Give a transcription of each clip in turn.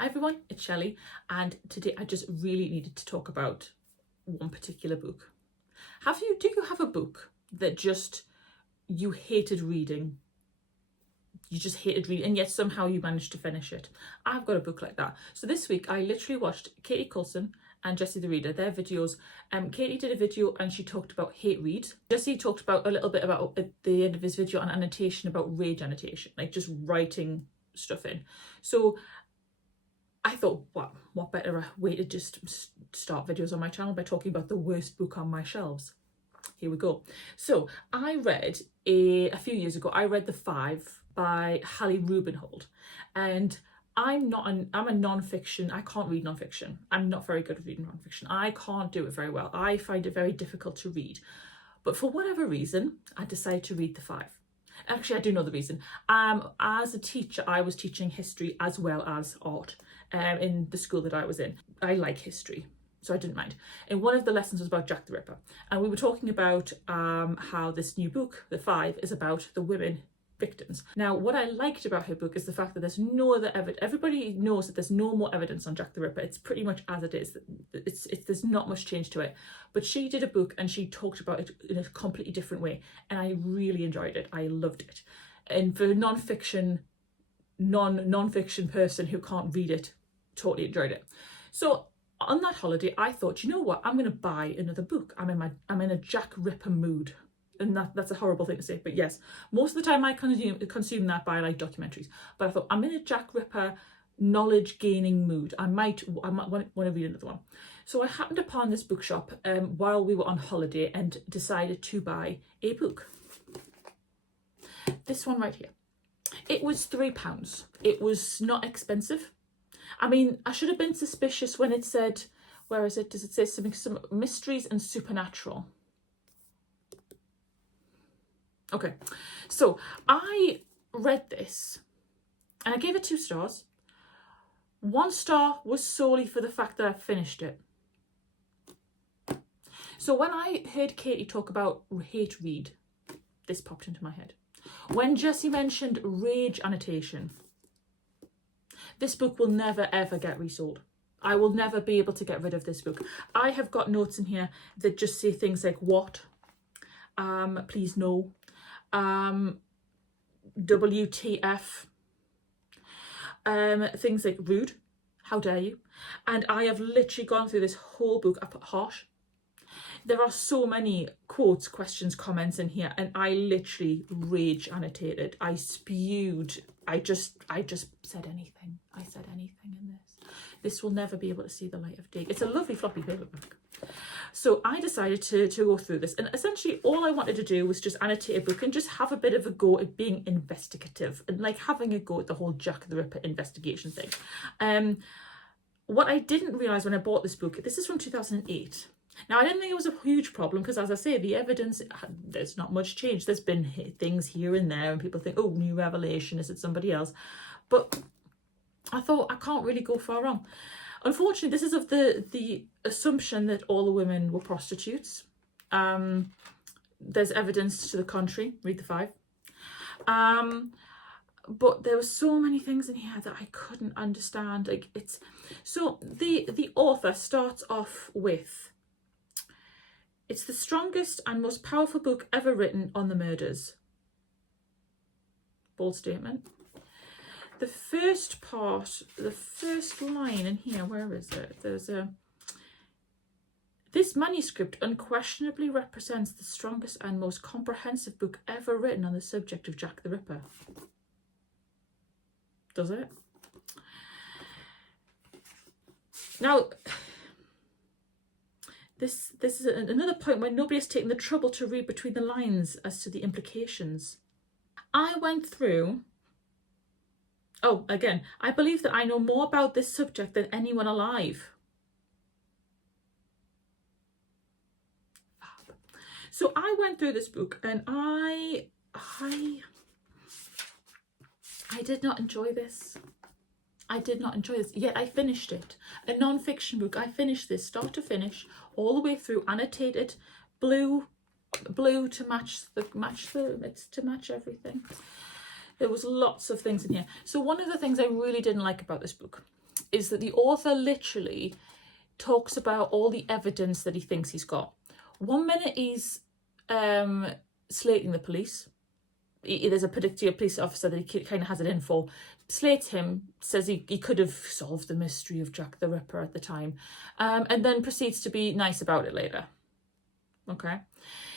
Hi everyone, it's Shelley, and today I just really needed to talk about one particular book. Do you have a book that just you hated reading? You just hated reading, and yet somehow you managed to finish it. I've got a book like that. So this week I literally watched Katie Coulson and Jessie the Reader, their videos. Katie did a video and she talked about hate read. Jessie talked about a little bit about at the end of his video an annotation about rage annotation, like just writing stuff in. So I thought, what better way to just start videos on my channel by talking about the worst book on my shelves. Here we go. So I read a few years ago, I read The Five by Hallie Rubenhold, and I'm a non-fiction, I can't read non-fiction. I'm not very good at reading non-fiction. I can't do it very well. I find it very difficult to read. But for whatever reason, I decided to read The Five. Actually, I do know the reason. As a teacher, I was teaching history as well as art in the school that I was in. I like history, so I didn't mind. And one of the lessons was about Jack the Ripper. And we were talking about how this new book, The Five, is about the women victims. Now, what I liked about her book is the fact that there's no other evidence. Everybody knows that there's no more evidence on Jack the Ripper. It's pretty much as it is. There's not much change to it. But she did a book and she talked about it in a completely different way. And I really enjoyed it. I loved it. And for a non-fiction person who can't read it, totally enjoyed it. So on that holiday, I thought, you know what? I'm going to buy another book. I'm in a Jack Ripper mood. And that's a horrible thing to say, but yes, most of the time I consume that by like documentaries. But I thought, I'm in a Jack Ripper knowledge gaining mood. I might want to read another one. So I happened upon this bookshop while we were on holiday and decided to buy a book. This one right here. It was £3. It was not expensive. I mean, I should have been suspicious when it said, where is it? Does it say something, some mysteries and supernatural? Okay, so I read this and I gave it 2 stars. 1 star was solely for the fact that I finished it. So when I heard Katie talk about hate read, this popped into my head. When Jessie mentioned rage annotation, this book will never ever get resold. I will never be able to get rid of this book. I have got notes in here that just say things like what, please no, WTF, things like rude, how dare you. And I have literally gone through this whole book. I put harsh. There are so many quotes, questions, comments in here, and I literally rage annotated. I spewed. I just said anything. I said anything in this. This will never be able to see the light of day. It's a lovely floppy paperback. So I decided to go through this, and essentially all I wanted to do was just annotate a book and just have a bit of a go at being investigative and like having a go at the whole Jack the Ripper investigation thing. What I didn't realise when I bought this book, this is from 2008. Now, I didn't think it was a huge problem because, as I say, the evidence, there's not much change. There's been things here and there and people think, oh, new revelation, is it somebody else? But I thought I can't really go far wrong. Unfortunately, this is of the assumption that all the women were prostitutes. There's evidence to the contrary. Read The Five. But there were so many things in here that I couldn't understand. Like so the author starts off with, it's the strongest and most powerful book ever written on the murders. Bold statement. The first part, the first line in here, where is it? There's this manuscript unquestionably represents the strongest and most comprehensive book ever written on the subject of Jack the Ripper. Does it? Now, this is another point where nobody has taken the trouble to read between the lines as to the implications. I went through. Oh, again, I believe that I know more about this subject than anyone alive. So I went through this book and I did not enjoy this. I did not enjoy this, yet I finished it. A non-fiction book, I finished this start to finish, all the way through, annotated, blue to match everything. There was lots of things in here. So one of the things I really didn't like about this book is that the author literally talks about all the evidence that he thinks he's got. One minute he's slating the police. There's a particular police officer that he kind of has it in for, slates him, says he could have solved the mystery of Jack the Ripper at the time, and then proceeds to be nice about it later. Okay.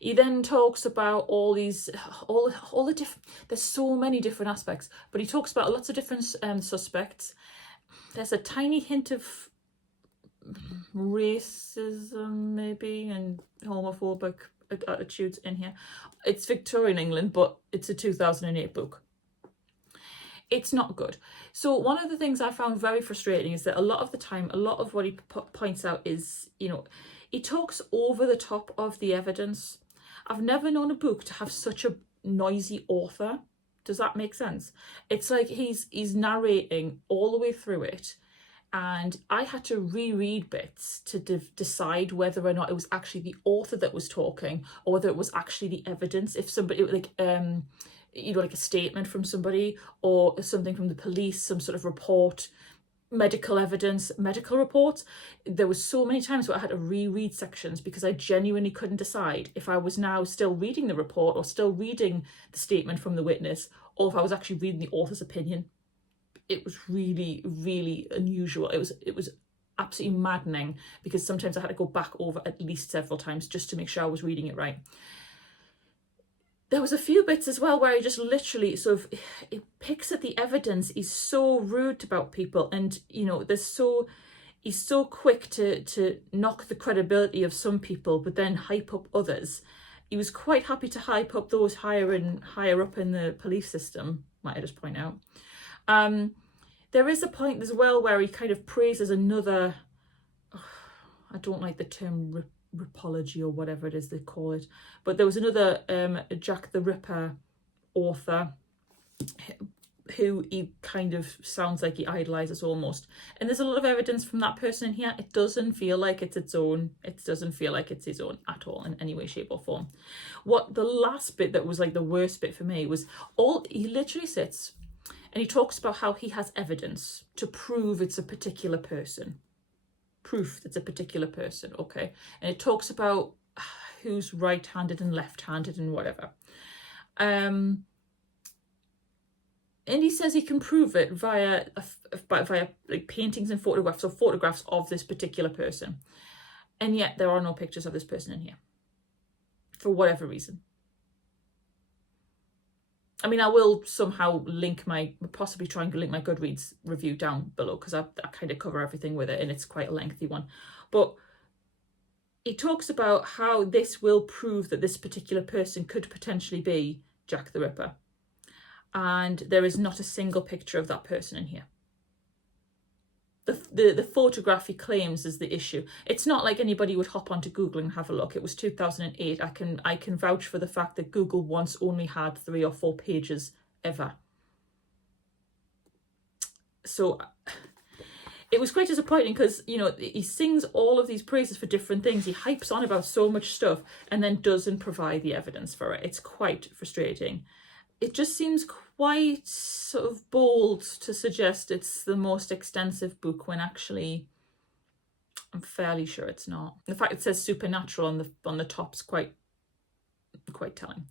He then talks about all the different, there's so many different aspects, but he talks about lots of different suspects. There's a tiny hint of racism maybe and homophobic attitudes in here. It's Victorian England, but it's a 2008 book. It's not good. So one of the things I found very frustrating is that a lot of the time, a lot of what he points out is, he talks over the top of the evidence. I've never known a book to have such a noisy author. Does that make sense? It's like he's narrating all the way through it, and I had to reread bits to decide whether or not it was actually the author that was talking or whether it was actually the evidence. If somebody, like a statement from somebody or something from the police, some sort of report, medical evidence, medical reports. There was so many times where I had to reread sections because I genuinely couldn't decide if I was now still reading the report or still reading the statement from the witness, or if I was actually reading the author's opinion. It was really, really unusual. It was absolutely maddening because sometimes I had to go back over at least several times just to make sure I was reading it right. There was a few bits as well where he just literally sort of, he picks at the evidence. He's so rude about people, and he's so quick to knock the credibility of some people, but then hype up others. He was quite happy to hype up those higher up in the police system, might I just point out. There is a point as well where he kind of praises another, I don't like the term ripology or whatever it is they call it, but there was another Jack the Ripper author who he kind of sounds like he idolizes almost, and there's a lot of evidence from that person in here. It doesn't feel like it's its own. It doesn't feel like it's his own at all in any way, shape or form. What the last bit that was like the worst bit for me was he literally sits and he talks about how he has evidence to prove it's a particular person. Proof that's a particular person, okay? And it talks about who's right-handed and left-handed and whatever. And he says he can prove it via like paintings and photographs, or photographs of this particular person. And yet there are no pictures of this person in here, for whatever reason. I mean, I will somehow possibly try and link my Goodreads review down below, because I kind of cover everything with it, and it's quite a lengthy one. But he talks about how this will prove that this particular person could potentially be Jack the Ripper. And there is not a single picture of that person in here. The photograph he claims is the issue. It's not like anybody would hop onto Google and have a look. It was 2008. I can vouch for the fact that Google once only had 3 or 4 pages ever. So it was quite disappointing because, he sings all of these praises for different things. He hypes on about so much stuff and then doesn't provide the evidence for it. It's quite frustrating. It just seems quite sort of bold to suggest it's the most extensive book when actually I'm fairly sure it's not. The fact it says supernatural on the top's quite telling.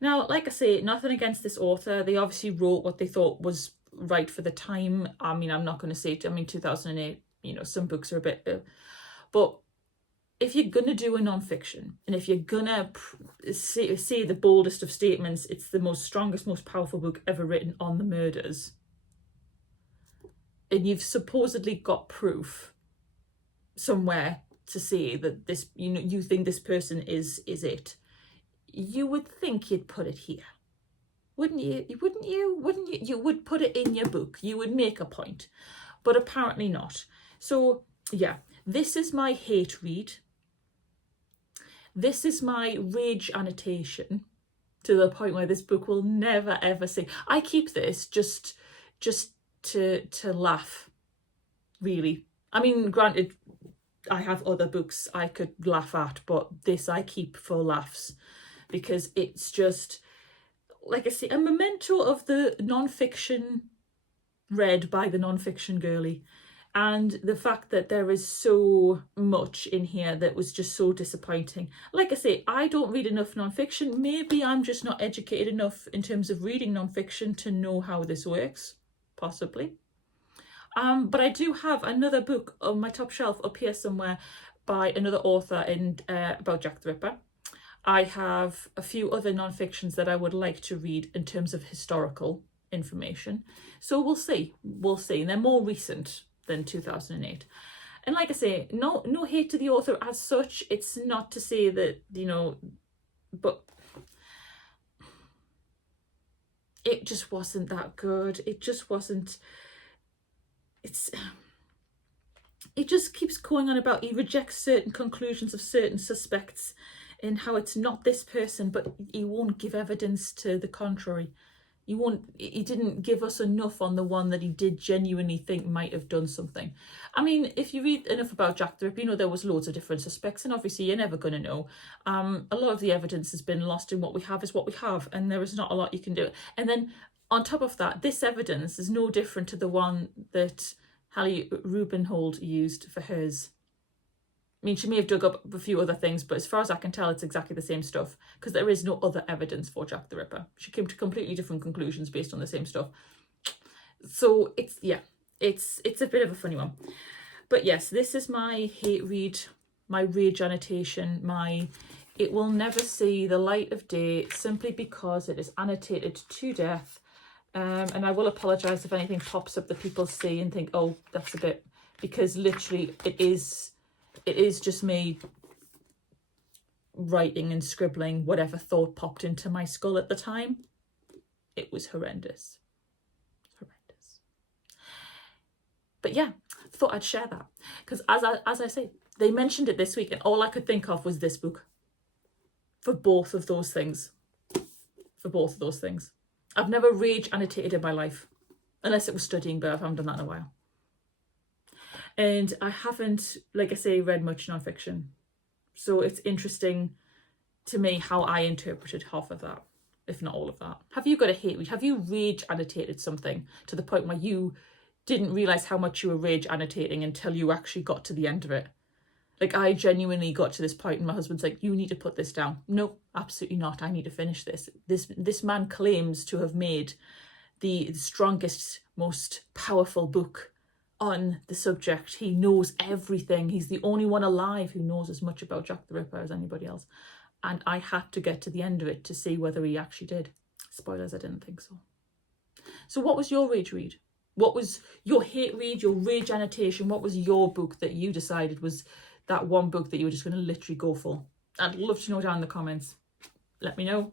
Now, like I say, nothing against this author. They obviously wrote what they thought was right for the time. I mean, I'm not going to say 2008, some books are a bit but if you're going to do a non-fiction, and if you're going to say the boldest of statements, it's the strongest, most powerful book ever written on the murders, and you've supposedly got proof somewhere to say that this, you think this person is it, you would think you'd put it here. Wouldn't you? You would put it in your book. You would make a point. But apparently not. So, yeah, this is my hate read. This is my rage annotation, to the point where this book will never ever see. I keep this just to laugh, really. I mean, granted, I have other books I could laugh at, but this I keep for laughs, because it's just, like I say, a memento of the non-fiction read by the non-fiction girly. And the fact that there is so much in here that was just so disappointing. Like I say, I don't read enough non-fiction. Maybe I'm just not educated enough in terms of reading non-fiction to know how this works, possibly. But I do have another book on my top shelf up here somewhere by another author about Jack the Ripper. I have a few other non-fictions that I would like to read in terms of historical information. So we'll see. We'll see. And they're more recent than 2008. And like I say, no hate to the author as such. It's not to say that, but it just wasn't that good. It just wasn't. It just keeps going on about he rejects certain conclusions of certain suspects and how it's not this person, but he won't give evidence to the contrary. He didn't give us enough on the one that he did genuinely think might have done something. I mean, if you read enough about Jack the Ripper, there was loads of different suspects, and obviously you're never going to know. A lot of the evidence has been lost, and what we have is what we have, and there is not a lot you can do. And then on top of that, this evidence is no different to the one that Hallie Rubenhold used for hers. I mean, she may have dug up a few other things, but as far as I can tell, it's exactly the same stuff, because there is no other evidence for Jack the Ripper. She came to completely different conclusions based on the same stuff. So it's a bit of a funny one. But yes, this is my hate read, my rage annotation, it will never see the light of day simply because it is annotated to death. And I will apologise if anything pops up that people see and think, oh, that's a bit, because literally it is just me writing and scribbling whatever thought popped into my skull at the time. It was horrendous. Horrendous. But yeah, thought I'd share that. Because as I say, they mentioned it this week and all I could think of was this book. For both of those things. I've never rage annotated in my life. Unless it was studying, but I haven't done that in a while. And I haven't, like I say, read much non-fiction. So it's interesting to me how I interpreted half of that, if not all of that. Have you got a hate read? Have you rage annotated something to the point where you didn't realise how much you were rage annotating until you actually got to the end of it? Like, I genuinely got to this point and my husband's like, you need to put this down. No, absolutely not. I need to finish this. This man claims to have made the strongest, most powerful book on the subject. He knows everything. He's the only one alive who knows as much about Jack the Ripper as anybody else. And I had to get to the end of it to see whether he actually did. Spoilers, I didn't think so. So what was your rage read? What was your hate read, your rage annotation? What was your book that you decided was that one book that you were just going to literally go for? I'd love to know down in the comments. Let me know.